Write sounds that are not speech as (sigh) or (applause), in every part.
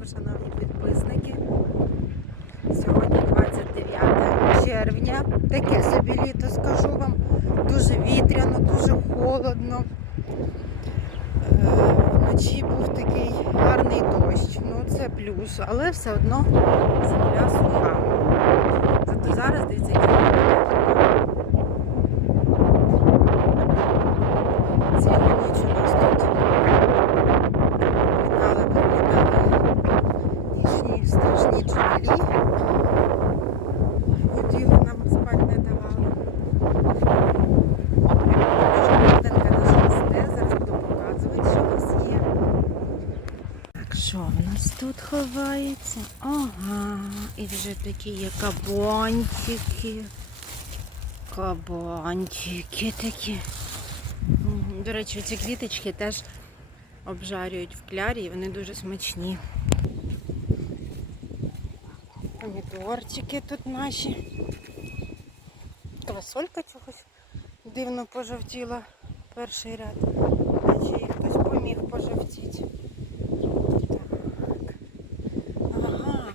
ранку, шановні підписники. Сьогодні 29 червня. Таке собі літо скажу вам. Дуже вітряно, дуже холодно. Е, Вночі був такий гарний дощ. Ну це плюс, але все одно земля суха. Зато зараз дивіться, які погода. Цілу ніч у нас тут Літали, прилітали нічні страшні джмелі. Буділи нам спати не давали. Щоденка наша росте, зараз буду показувати, що у нас є. Так, що в нас тут ховається? Ага, і вже такі є кабанчики. Кабанчики такі. До речі, ці квіточки теж обжарюють в клярі і вони дуже смачні. Помідорчики тут наші. Квасолька чогось дивно пожовтіла перший ряд. Наче їх хтось поміг пожовтіти. Так. Ага,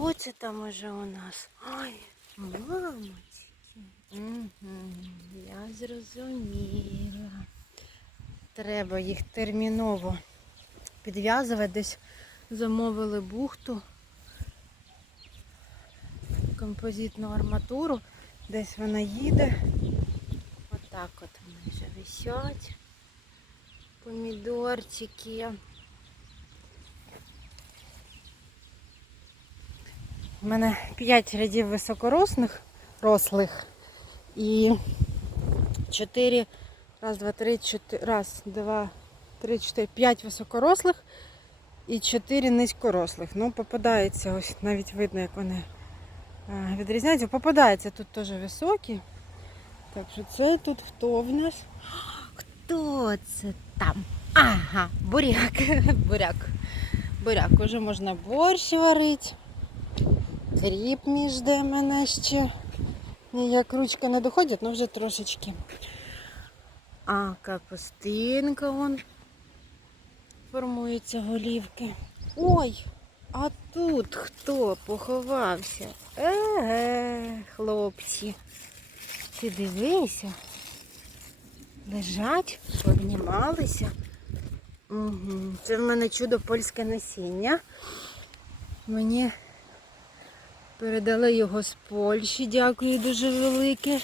що це там уже у нас? Ой, мамочки. Угу, я зрозуміла. Треба їх терміново підв'язувати. Десь замовили бухту, композитну арматуру. Десь вона їде. Отак от вони вже висять. Помідорчики. У мене 5 рядів високоросних рослих і 4 Раз, два, три, чотири. Раз, два, три, чотири, п'ять високорослих і чотири низькорослих. Ну, попадається, ось навіть видно, як вони е, відрізняються. Попадається тут теж високі. Так що це тут хто в нас? Хто це там? Ага, буряк. (laughs) Буряк. Буряк. Уже можна борщ варити. Кріп між де мене ще. Ніяк ручка не доходить, але вже трошечки. А капустинка вон формуються голівки. Ой, а тут хто поховався? Еге, хлопці. Ти дивися. Лежать, обнімалися. Угу. Це в мене чудо польське насіння. Мені передали його з Польщі, дякую дуже велике.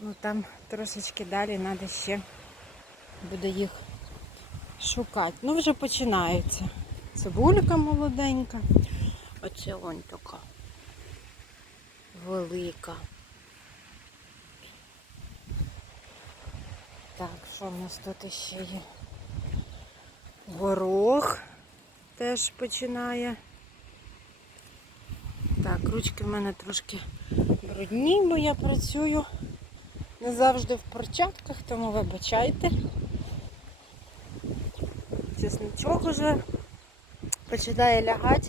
Ну там трошечки далі треба ще буде їх шукати. Ну вже починається. Цибулька молоденька. Оце вон така велика. Так, що в нас тут ще є? Горох теж починає. Так, ручки в мене трошки брудні, бо я працюю не завжди в перчатках, тому вибачайте. Чесничок уже починає лягати.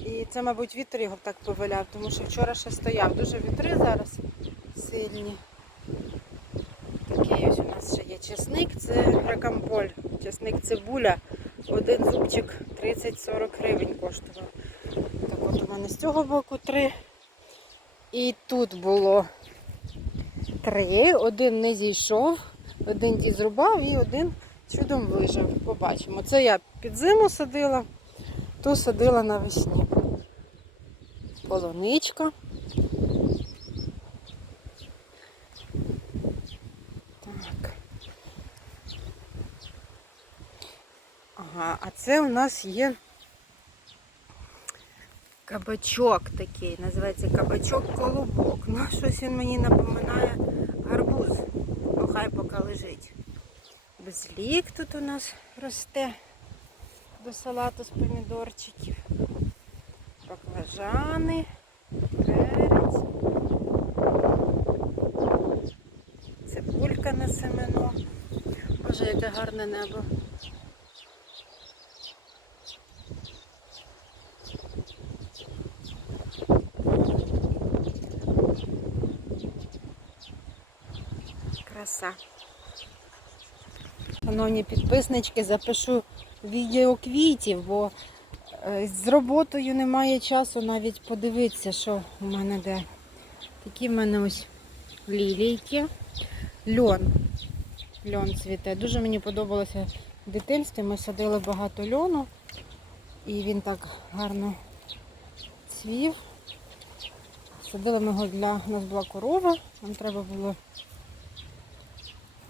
І це, мабуть, вітер його так поваляв, тому що вчора ще стояв. Дуже вітри зараз сильні. Такий ось у нас ще є чесник, це ракамполь. Чесник цибуля. Один зубчик 30-40 гривень коштував. Мене з цього боку три. І тут було три. Один не зійшов, один ті зрубав і один чудом вижив. Побачимо. Це я під зиму садила, ту садила навесні. Полуничка. Так. Ага, а це у нас є кабачок такий, називається кабачок-колобок. Ну, щось він мені напоминає гарбуз. Ну, хай поки лежить. Безлік тут у нас росте до салату з помідорчиків. Баклажани, перець. Цибулька на семено. Боже, яке гарне небо. Шановні підписнички, запишу відео квітів, бо Е, З роботою немає часу навіть подивитися, що у мене де. Такі в мене ось лілійки. Льон. Льон цвіте. Дуже мені подобалося в дитинстві. Ми садили багато льону. І він так гарно цвів. Садили ми його для у нас була корова. Нам треба було,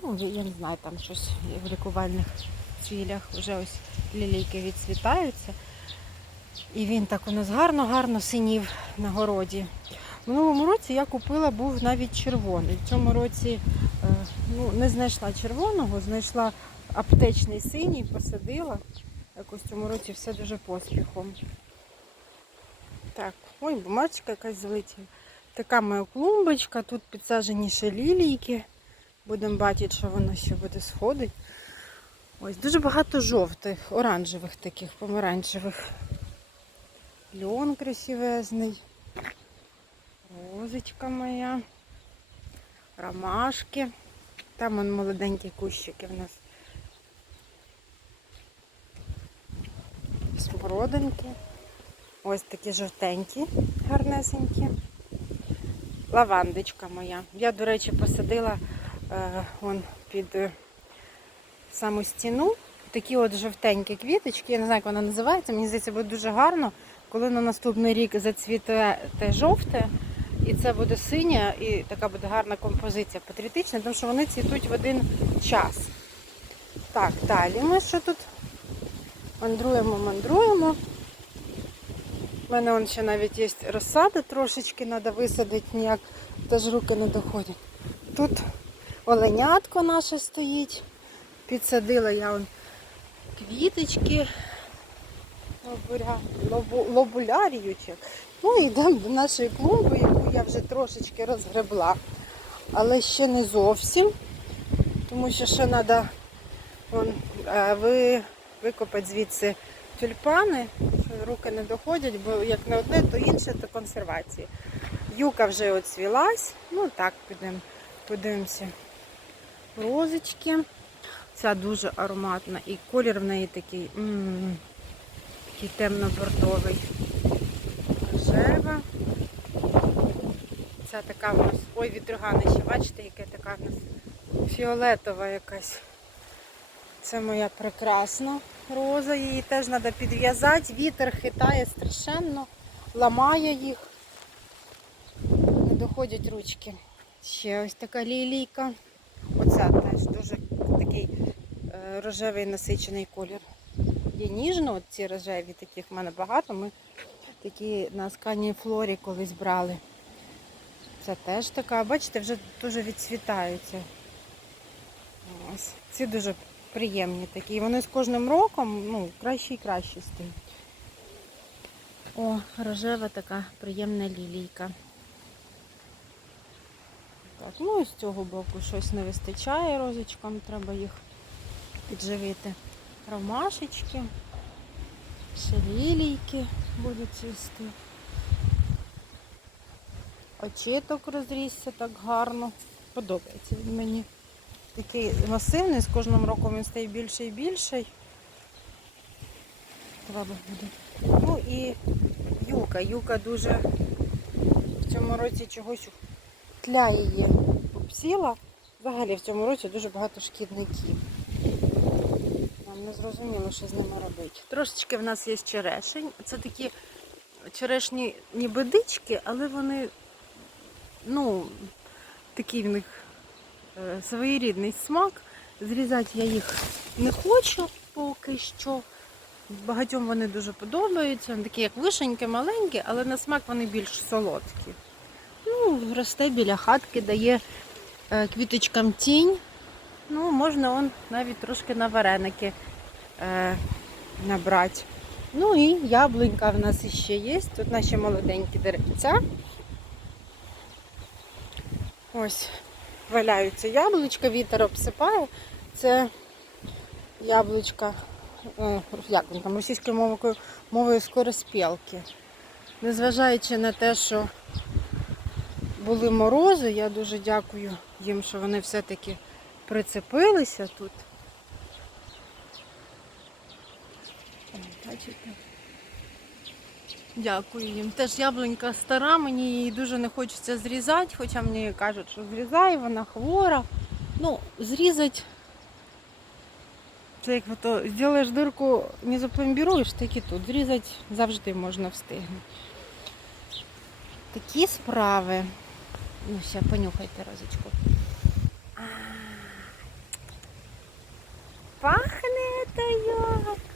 ну, я не знаю, там щось в лікувальних цілях. Вже ось лілійки відцвітаються. І він так у нас гарно-гарно синів на городі. В минулому році я купила був навіть червоний. В цьому році е, ну, не знайшла червоного, знайшла аптечний синій, посадила. Якось в цьому році все дуже поспіхом. Так, ой, бумажечка якась злетіла. Така моя клумбочка, тут підсаджені ще лілійки. Будемо бачити, що воно ще буде сходить. Ось дуже багато жовтих, оранжевих таких, помаранчевих. Льон красивезний. Розочка моя. Ромашки. Там вон молоденькі кущики в нас. Смородинки. Ось такі жовтенькі, гарнесенькі. Лавандочка моя. Я, до речі, посадила вон під е, саму стіну такі от жовтенькі квіточки. Я не знаю, як вона називається. Мені здається, буде дуже гарно, коли на наступний рік зацвіте те жовте. І це буде синя, і така буде гарна композиція патріотична, тому що вони цвітуть в один час. Так, далі ми що тут мандруємо, мандруємо. У мене вон ще навіть є розсади трошечки, треба висадити, ніяк теж руки не доходять. Тут оленятко наше стоїть. Підсадила я вон квіточки лобуря, лобу, Ну і йдемо до нашої клумби, яку я вже трошечки розгребла. Але ще не зовсім, тому що ще треба ви, викопати звідси тюльпани, що руки не доходять, бо як не одне, то інше, то консервації. Юка вже оцвілась. Ну так, підемо, подивимося. Розочки. Ця дуже ароматна. І колір в неї такий, такий темно-бордовий. Рожева. Ця така в нас. Ой, вітруганище, бачите, яке така в нас фіолетова якась. Це моя прекрасна роза. Її теж треба підв'язати. Вітер хитає страшенно, ламає їх. Не доходять ручки. Ще ось така лілійка. Оця теж дуже такий е, рожевий насичений колір. Є ніжно, от ці рожеві, таких в мене багато. Ми такі на скані флорі колись брали. Це теж така, бачите, вже дуже відцвітаються. Ось. Ці дуже приємні такі. Вони з кожним роком ну, краще і краще стають. О, рожева така приємна лілійка. Так, ну і з цього боку щось не вистачає розочкам, треба їх підживити. Ромашечки, ще лілійки будуть цвісти. Очіток розрісся так гарно. Подобається він мені. Такий масивний, з кожним роком він стає більше і більший. Треба буде. Ну і юка. Юка дуже в цьому році чогось тля її обсіла. Взагалі в цьому році дуже багато шкідників. Нам не зрозуміло, що з ними робити. Трошечки в нас є черешень. Це такі черешні ніби дички, але вони, ну, такий в них е, своєрідний смак. Зрізати я їх не хочу поки що. Багатьом вони дуже подобаються. Вони такі, як вишеньки, маленькі, але на смак вони більш солодкі. Ну, росте біля хатки, дає е, квіточкам тінь. Ну, можна он навіть трошки на вареники е, набрати. Ну і яблунька в нас іще є. Тут наші молоденькі деревця. Ось валяються яблучка, вітер обсипає. Це яблучка, як він там, російською мовою, мовою скороспілки. Незважаючи на те, що були морози, я дуже дякую їм, що вони все-таки прицепилися тут. Бачите? Дякую їм. Теж яблунька стара, мені її дуже не хочеться зрізати, хоча мені кажуть, що зрізай, вона хвора. Ну, зрізати. Це як то зробиш дирку, не запломбіруєш, так і тут. Зрізати завжди можна встигнути. Такі справи. Ну, ще понюхайте розочку. Пахне то як!